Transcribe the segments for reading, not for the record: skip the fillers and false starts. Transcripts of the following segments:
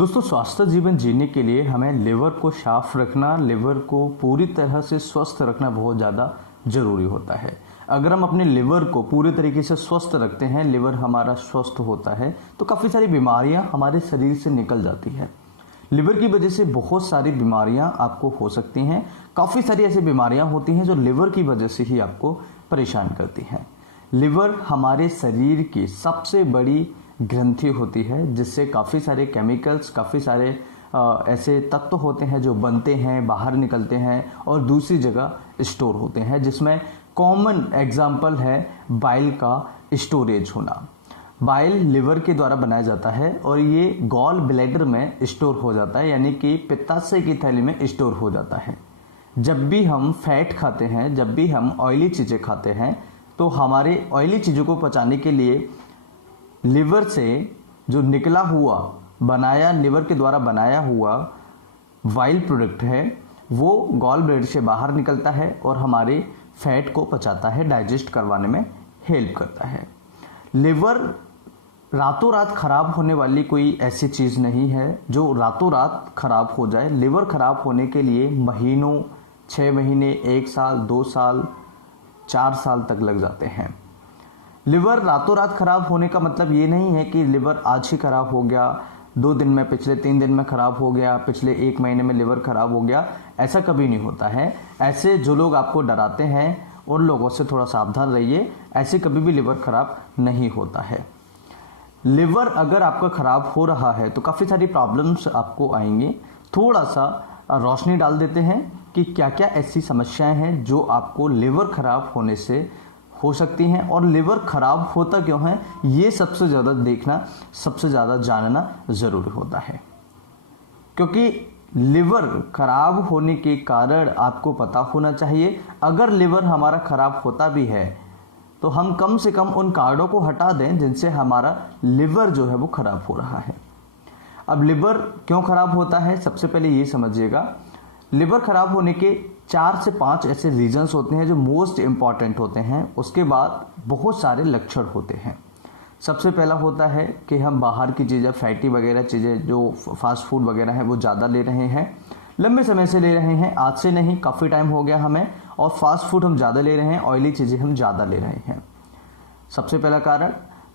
दोस्तों, स्वस्थ जीवन जीने के लिए हमें लिवर को साफ रखना, लिवर को पूरी तरह से स्वस्थ रखना बहुत ज़्यादा ज़रूरी होता है। अगर हम अपने लिवर को पूरे तरीके से स्वस्थ रखते हैं, लिवर हमारा स्वस्थ होता है, तो काफ़ी सारी बीमारियां हमारे शरीर से निकल जाती है। लिवर की वजह से बहुत सारी बीमारियां आपको हो सकती हैं। काफ़ी सारी ऐसी बीमारियां होती हैं जो लिवर की वजह से ही आपको परेशान करती हैं। लिवर हमारे शरीर की सबसे बड़ी ग्रंथि होती है, जिससे काफ़ी सारे केमिकल्स, काफ़ी सारे ऐसे तत्व होते हैं जो बनते हैं, बाहर निकलते हैं और दूसरी जगह स्टोर होते हैं, जिसमें कॉमन एग्जाम्पल है बाइल का स्टोरेज होना। बाइल लिवर के द्वारा बनाया जाता है और ये गॉल ब्लैडर में स्टोर हो जाता है, यानी कि पित्ताशय की थैली में स्टोर हो जाता है। जब भी हम फैट खाते हैं, जब भी हम ऑयली चीज़ें खाते हैं, तो हमारे ऑयली चीज़ों को पचाने के लिए लिवर से जो निकला हुआ लिवर के द्वारा बनाया हुआ वाइल प्रोडक्ट है, वो गॉल ब्लैडर से बाहर निकलता है और हमारे फैट को पचाता है, डाइजेस्ट करवाने में हेल्प करता है। लिवर रातों रात खराब होने वाली कोई ऐसी चीज़ नहीं है जो रातों रात खराब हो जाए। लिवर खराब होने के लिए महीनों, 6 महीने, 1 साल, 2 साल, 4 साल तक लग जाते हैं। लिवर रातों रात खराब होने का मतलब ये नहीं है कि लिवर आज ही खराब हो गया, 2 दिन में, पिछले 3 दिन में खराब हो गया, पिछले 1 महीने में लिवर खराब हो गया। ऐसा कभी नहीं होता है। ऐसे जो लोग आपको डराते हैं उन लोगों से थोड़ा सावधान रहिए। ऐसे कभी भी लिवर खराब नहीं होता है। लिवर अगर आपका खराब हो रहा है तो काफ़ी सारी प्रॉब्लम्स आपको आएंगी। थोड़ा सा रोशनी डाल देते हैं कि क्या क्या ऐसी समस्याएं हैं जो आपको लिवर खराब होने से हो सकती हैं, और लिवर खराब होता क्यों है ये सबसे ज़्यादा देखना, सबसे ज़्यादा जानना ज़रूरी होता है। क्योंकि लिवर खराब होने के कारण आपको पता होना चाहिए। अगर लिवर हमारा खराब होता भी है तो हम कम से कम उन कार्डों को हटा दें जिनसे हमारा लिवर जो है वो खराब हो रहा है। अब लिवर क्यों खराब होता है, सबसे पहले ये समझिएगा। लिवर खराब होने के 4 से 5 ऐसे रीजंस होते हैं जो मोस्ट इम्पॉर्टेंट होते हैं। उसके बाद बहुत सारे लक्षण होते हैं। सबसे पहला होता है कि हम बाहर की चीज़ें, फैटी वगैरह चीज़ें, जो फास्ट फूड वगैरह है वो ज़्यादा ले रहे हैं, लंबे समय से ले रहे हैं, आज से नहीं, काफ़ी टाइम हो गया हमें, और फास्ट फूड हम ज़्यादा ले रहे हैं, ऑयली चीज़ें हम ज़्यादा ले रहे हैं। सबसे पहला कारण।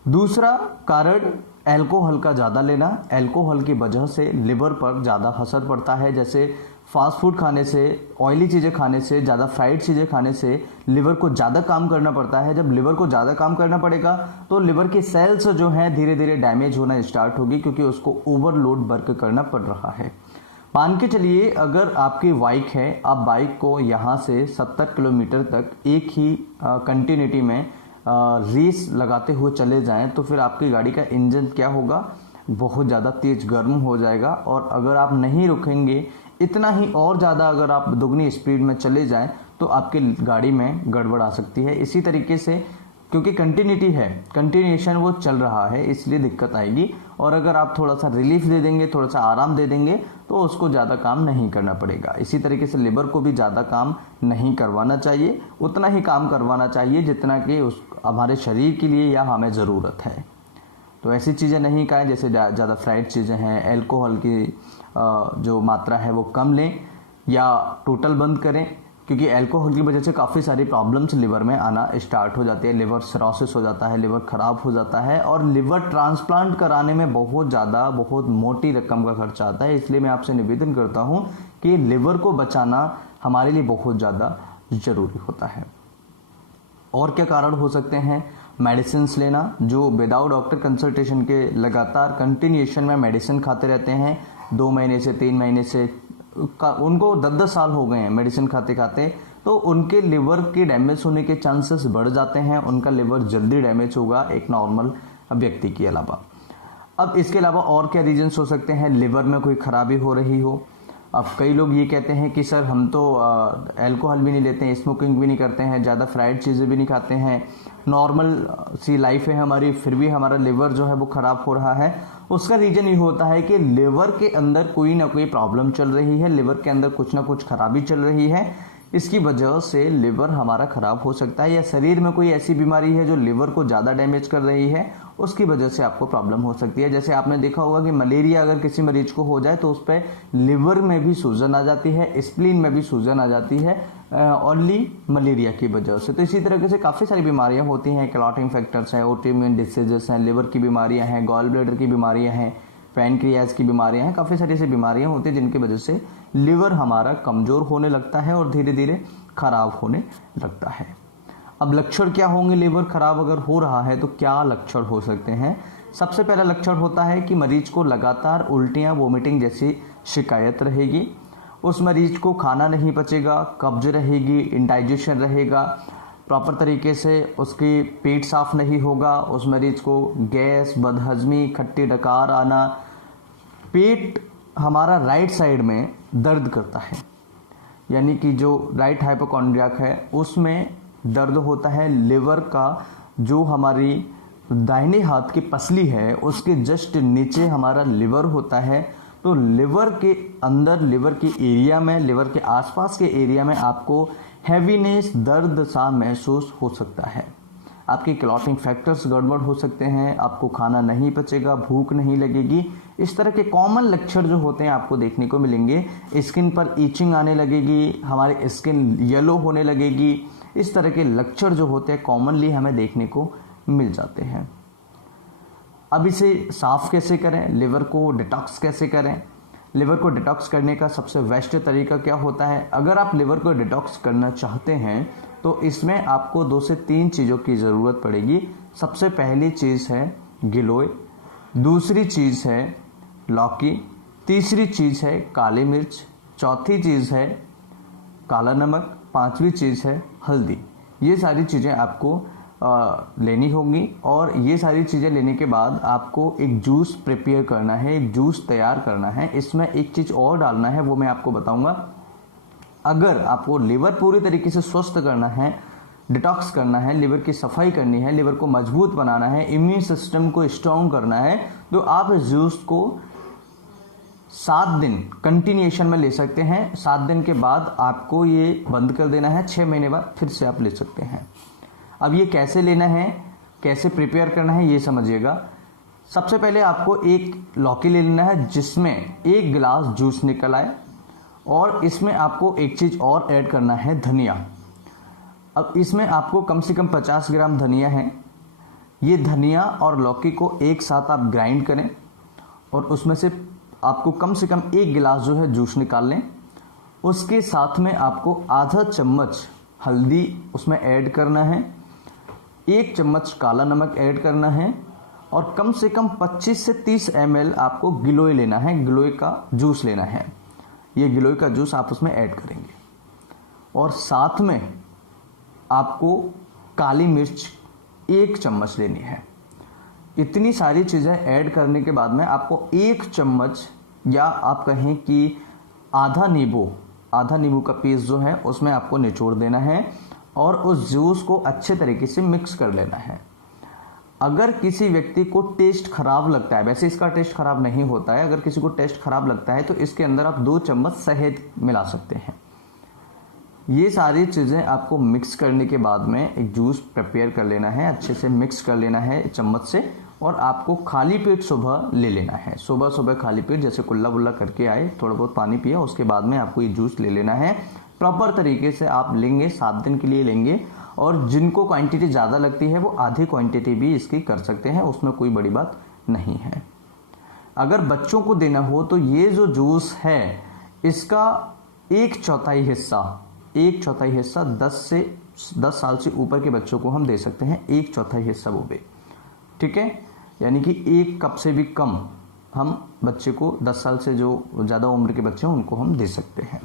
दूसरा कारण, एल्कोहल का ज़्यादा लेना। एल्कोहल की वजह से लिवर पर ज़्यादा असर पड़ता है। जैसे फास्ट फूड खाने से, ऑयली चीज़ें खाने से, ज़्यादा फ्राइड चीज़ें खाने से लिवर को ज़्यादा काम करना पड़ता है। जब लिवर को ज़्यादा काम करना पड़ेगा तो लिवर की सेल्स जो हैं धीरे धीरे डैमेज होना स्टार्ट होगी, क्योंकि उसको ओवरलोड वर्क करना पड़ रहा है। मान के चलिए अगर आपकी बाइक है, आप बाइक को यहाँ से 70 किलोमीटर तक एक ही कंटिन्यूटी में रेस लगाते हुए चले जाएं, तो फिर आपकी गाड़ी का इंजन क्या होगा, बहुत ज़्यादा तेज गर्म हो जाएगा। और अगर आप नहीं रुकेंगे, इतना ही और ज़्यादा अगर आप दुगनी स्पीड में चले जाएं तो आपकी गाड़ी में गड़बड़ आ सकती है। इसी तरीके से, क्योंकि कंटिन्यूटी है, कंटिन्यूएशन वो चल रहा है, इसलिए दिक्कत आएगी। और अगर आप थोड़ा सा रिलीफ दे देंगे, थोड़ा सा आराम दे देंगे, तो उसको ज़्यादा काम नहीं करना पड़ेगा। इसी तरीके से लिवर को भी ज़्यादा काम नहीं करवाना चाहिए, उतना ही काम करवाना चाहिए जितना कि उस हमारे शरीर के लिए या हमें ज़रूरत है। तो ऐसी चीज़ें नहीं खाएं जैसे ज़्यादा फ्राइड चीज़ें हैं। एल्कोहल की जो मात्रा है वो कम लें या टोटल बंद करें, क्योंकि अल्कोहल की वजह से काफ़ी सारी प्रॉब्लम्स लिवर में आना स्टार्ट हो जाती है। लिवर सिरोसिस हो जाता है, लिवर ख़राब हो जाता है, और लिवर ट्रांसप्लांट कराने में बहुत मोटी रकम का खर्चा आता है। इसलिए मैं आपसे निवेदन करता हूँ कि लिवर को बचाना हमारे लिए बहुत ज़्यादा ज़रूरी होता है। और क्या कारण हो सकते हैं? मेडिसिन लेना, जो विदाउट डॉक्टर कंसल्टेशन के लगातार कंटिन्यूएशन में मेडिसिन खाते रहते हैं, 2 महीने से, 3 महीने से, उनको 10-10 साल हो गए हैं मेडिसिन खाते खाते, तो उनके लिवर के डैमेज होने के चांसेस बढ़ जाते हैं। उनका लिवर जल्दी डैमेज होगा एक नॉर्मल व्यक्ति के अलावा। अब इसके अलावा और क्या रीजंस हो सकते हैं? लिवर में कोई खराबी हो रही हो। अब कई लोग ये कहते हैं कि सर हम तो अल्कोहल भी नहीं लेते हैं, स्मोकिंग भी नहीं करते हैं, ज़्यादा फ्राइड चीज़ें भी नहीं खाते हैं, नॉर्मल सी लाइफ है हमारी, फिर भी हमारा लिवर जो है वो ख़राब हो रहा है। उसका रीज़न ये होता है कि लिवर के अंदर कोई ना कोई प्रॉब्लम चल रही है, लिवर के अंदर कुछ ना कुछ खराबी चल रही है। इसकी वजह से लिवर हमारा ख़राब हो सकता है, या शरीर में कोई ऐसी बीमारी है जो लिवर को ज़्यादा डैमेज कर रही है उसकी वजह से आपको प्रॉब्लम हो सकती है। जैसे आपने देखा होगा कि मलेरिया अगर किसी मरीज को हो जाए तो उस पर लिवर में भी सूजन आ जाती है, स्प्लीन में भी सूजन आ जाती है, ओनली मलेरिया की वजह से। तो इसी तरीके से काफ़ी सारी बीमारियां होती हैं, क्लॉटिंग फैक्टर्स हैं, ऑटोइम्यून डिसीजेस हैं, लिवर की बीमारियां हैं, गॉल ब्लैडर की बीमारियां हैं, पैनक्रियाज की बीमारियां हैं, काफ़ी सारी ऐसी बीमारियां होती हैं जिनकी वजह से लिवर हमारा कमज़ोर होने लगता है और धीरे धीरे खराब होने लगता है। अब लक्षण क्या होंगे, लिवर खराब अगर हो रहा है तो क्या लक्षण हो सकते हैं? सबसे पहला लक्षण होता है कि मरीज को लगातार उल्टियाँ, वोमिटिंग जैसी शिकायत रहेगी। उस मरीज को खाना नहीं पचेगा, कब्ज रहेगी, इंडाइजेशन रहेगा, प्रॉपर तरीके से उसकी पेट साफ नहीं होगा, उस मरीज को गैस, बदहजमी, खट्टी डकार आना, पेट हमारा राइट साइड में दर्द करता है, यानी कि जो राइट हाइपोकॉन्ड्रियाक है उसमें दर्द होता है। लिवर का जो हमारी दाहिने हाथ की पसली है उसके जस्ट नीचे हमारा लिवर होता है। तो लिवर के अंदर, लिवर के एरिया में, लिवर के आसपास के एरिया में आपको हैवीनेस, दर्द सा महसूस हो सकता है। आपके क्लॉटिंग फैक्टर्स गड़बड़ हो सकते हैं, आपको खाना नहीं पचेगा, भूख नहीं लगेगी। इस तरह के कॉमन लक्षण जो होते हैं आपको देखने को मिलेंगे। स्किन पर ईचिंग आने लगेगी, हमारी स्किन येलो होने लगेगी। इस तरह के लक्षण जो होते हैं कॉमनली हमें देखने को मिल जाते हैं। अब इसे साफ कैसे करें, लिवर को डिटॉक्स कैसे करें? लिवर को डिटॉक्स करने का सबसे बेस्ट तरीका क्या होता है? अगर आप लिवर को डिटॉक्स करना चाहते हैं तो इसमें आपको 2 से 3 चीज़ों की ज़रूरत पड़ेगी। सबसे पहली चीज़ है गिलोय, दूसरी चीज़ है लौकी, तीसरी चीज़ है काली मिर्च, चौथी चीज़ है काला नमक, पांचवी चीज़ है हल्दी। ये सारी चीज़ें आपको लेनी होगी और ये सारी चीज़ें लेने के बाद आपको एक जूस प्रिपेयर करना है, एक जूस तैयार करना है। इसमें एक चीज़ और डालना है, वो मैं आपको बताऊंगा। अगर आपको लिवर पूरी तरीके से स्वस्थ करना है, डिटॉक्स करना है, लिवर की सफाई करनी है, लिवर को मजबूत बनाना है, इम्यून सिस्टम को स्ट्रॉन्ग करना है, तो आप इस जूस को 7 दिन कंटिन्यूएशन में ले सकते हैं। 7 दिन के बाद आपको ये बंद कर देना है, 6 महीने बाद फिर से आप ले सकते हैं। अब ये कैसे लेना है, कैसे प्रिपेयर करना है, ये समझिएगा। सबसे पहले आपको एक लौकी ले लेना है जिसमें 1 गिलास जूस निकल आए और इसमें आपको एक चीज़ और ऐड करना है, धनिया। अब इसमें आपको कम से कम 50 ग्राम धनिया है। ये धनिया और लौकी को एक साथ आप ग्राइंड करें और उसमें से आपको कम से कम 1 गिलास जो है जूस निकाल लें। उसके साथ में आपको आधा चम्मच हल्दी उसमें ऐड करना है, 1 चम्मच काला नमक ऐड करना है और कम से कम 25 से 30 ml आपको गिलोय लेना है, गिलोय का जूस लेना है। ये गिलोय का जूस आप उसमें ऐड करेंगे और साथ में आपको काली मिर्च 1 चम्मच लेनी है। इतनी सारी चीज़ें ऐड करने के बाद में आपको 1 चम्मच या आप कहें कि आधा नींबू का पीस जो है उसमें आपको निचोड़ देना है और उस जूस को अच्छे तरीके से मिक्स कर लेना है। अगर किसी व्यक्ति को टेस्ट खराब लगता है, वैसे इसका टेस्ट खराब नहीं होता है, अगर किसी को टेस्ट खराब लगता है तो इसके अंदर आप 2 चम्मच शहद मिला सकते हैं। ये सारी चीज़ें आपको मिक्स करने के बाद में एक जूस प्रिपेयर कर लेना है, अच्छे से मिक्स कर लेना है चम्मच से और आपको खाली पेट सुबह ले लेना है। सुबह सुबह खाली पेट जैसे कुल्ला बुल्ला करके आए, थोड़ा बहुत पानी पिया, उसके बाद में आपको ये जूस ले लेना है। प्रॉपर तरीके से आप लेंगे, 7 दिन के लिए लेंगे और जिनको क्वांटिटी ज़्यादा लगती है वो आधी क्वांटिटी भी इसकी कर सकते हैं, उसमें कोई बड़ी बात नहीं है। अगर बच्चों को देना हो तो ये जो जूस है इसका 1/4 हिस्सा 10 साल से ऊपर के बच्चों को हम दे सकते हैं, 1/4 हिस्सा वो भी, ठीक है। यानी कि 1 कप से भी कम हम बच्चे को 10 साल से जो ज़्यादा उम्र के बच्चे हैं उनको हम दे सकते हैं।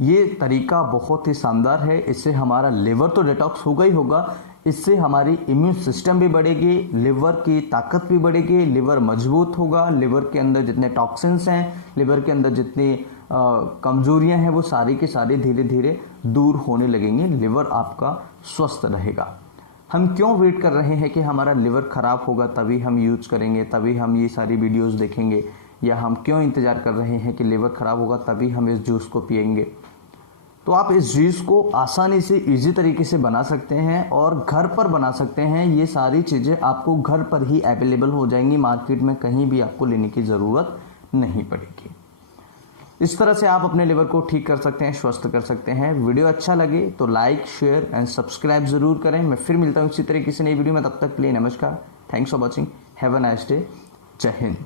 ये तरीका बहुत ही शानदार है। इससे हमारा लिवर तो डिटॉक्स होगा ही होगा, इससे हमारी इम्यून सिस्टम भी बढ़ेगी, लिवर की ताकत भी बढ़ेगी, लिवर मजबूत होगा, लिवर के अंदर जितने टॉक्सिन्स हैं, लिवर के अंदर जितनी कमजोरियां हैं वो सारी की सारी धीरे धीरे दूर होने लगेंगी, लिवर आपका स्वस्थ रहेगा। हम क्यों वेट कर रहे हैं कि हमारा लिवर खराब होगा तभी हम यूज करेंगे, तभी हम ये सारी वीडियोस देखेंगे, या हम क्यों इंतज़ार कर रहे हैं कि लिवर खराब होगा तभी हम इस जूस को पिएंगे? तो आप इस डिश को आसानी से इजी तरीके से बना सकते हैं और घर पर बना सकते हैं। ये सारी चीज़ें आपको घर पर ही अवेलेबल हो जाएंगी, मार्केट में कहीं भी आपको लेने की ज़रूरत नहीं पड़ेगी। इस तरह से आप अपने लिवर को ठीक कर सकते हैं, स्वस्थ कर सकते हैं। वीडियो अच्छा लगे तो लाइक, शेयर एंड सब्सक्राइब जरूर करें। मैं फिर मिलता हूँ इसी तरीके से नई वीडियो में, तब तक के लिए नमस्कार। Thanks for watching, have a nice day, जय हिंद।